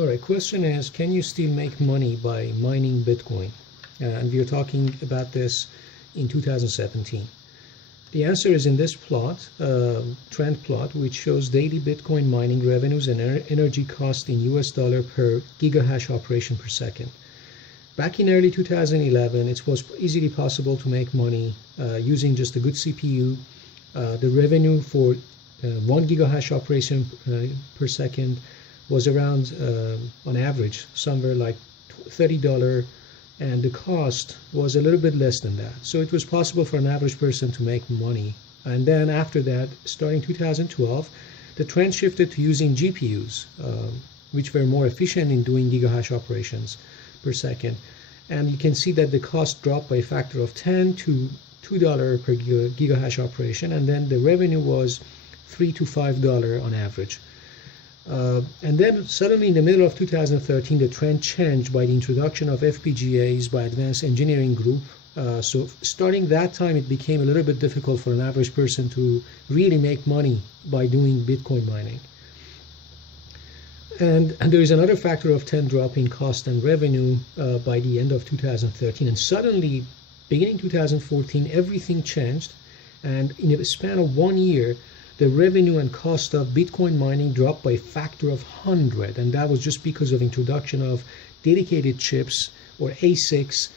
All right, question is, can you still make money by mining Bitcoin? And we are talking about this in 2017. The answer is in this plot, trend plot, which shows daily Bitcoin mining revenues and energy cost in US dollar per gigahash operation per second. Back in early 2011, it was easily possible to make money using just a good CPU. The revenue for 1 gigahash operation per second was around, on average, somewhere like $30, and the cost was a little bit less than that. So it was possible for an average person to make money. And then after that, starting 2012, the trend shifted to using GPUs, which were more efficient in doing gigahash operations per second. And you can see that the cost dropped by a factor of 10 to $2 per gigahash operation, and then the revenue was $3 to $5 on average. And then suddenly in the middle of 2013, the trend changed by the introduction of FPGAs by Advanced Engineering Group. So starting that time, it became a little bit difficult for an average person to really make money by doing Bitcoin mining. And there is another factor of 10 drop in cost and revenue by the end of 2013. And suddenly, beginning 2014, everything changed. And in a span of 1 year, the revenue and cost of Bitcoin mining dropped by a factor of 100, and that was just because of introduction of dedicated chips or ASICs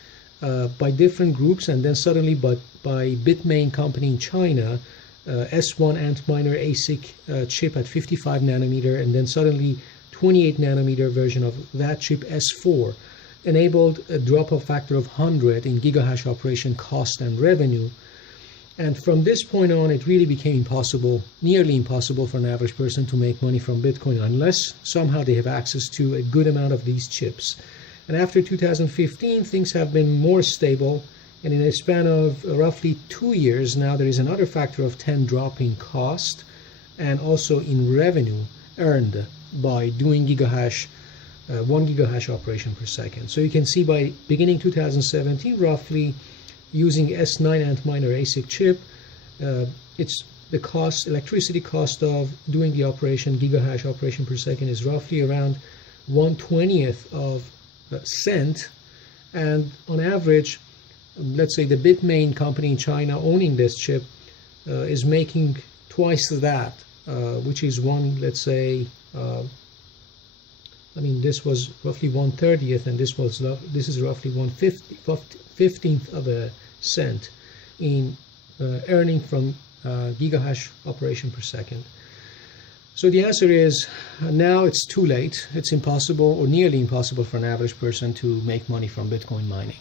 by different groups, and then suddenly by BitMain company in China, S1 Antminer ASIC chip at 55 nanometer, and then suddenly 28 nanometer version of that chip S4 enabled a drop of factor of 100 in gigahash operation cost and revenue. And from this point on, it really became impossible, nearly impossible for an average person to make money from Bitcoin unless somehow they have access to a good amount of these chips. And after 2015, things have been more stable. And in a span of roughly 2 years, now there is another factor of 10 drop in cost and also in revenue earned by doing 1 gigahash operation per second. So you can see by beginning 2017, roughly, using S9 Antminer ASIC chip, it's the cost, electricity cost of doing the operation, gigahash operation per second, is roughly around 1/20th of a cent. And on average, let's say the BitMain company in China owning this chip is making twice that, which is let's say, this was roughly 1/30th, and this is roughly 1/15th of a cent in earning from gigahash operation per second. So the answer is now it's too late. It's impossible or nearly impossible for an average person to make money from Bitcoin mining.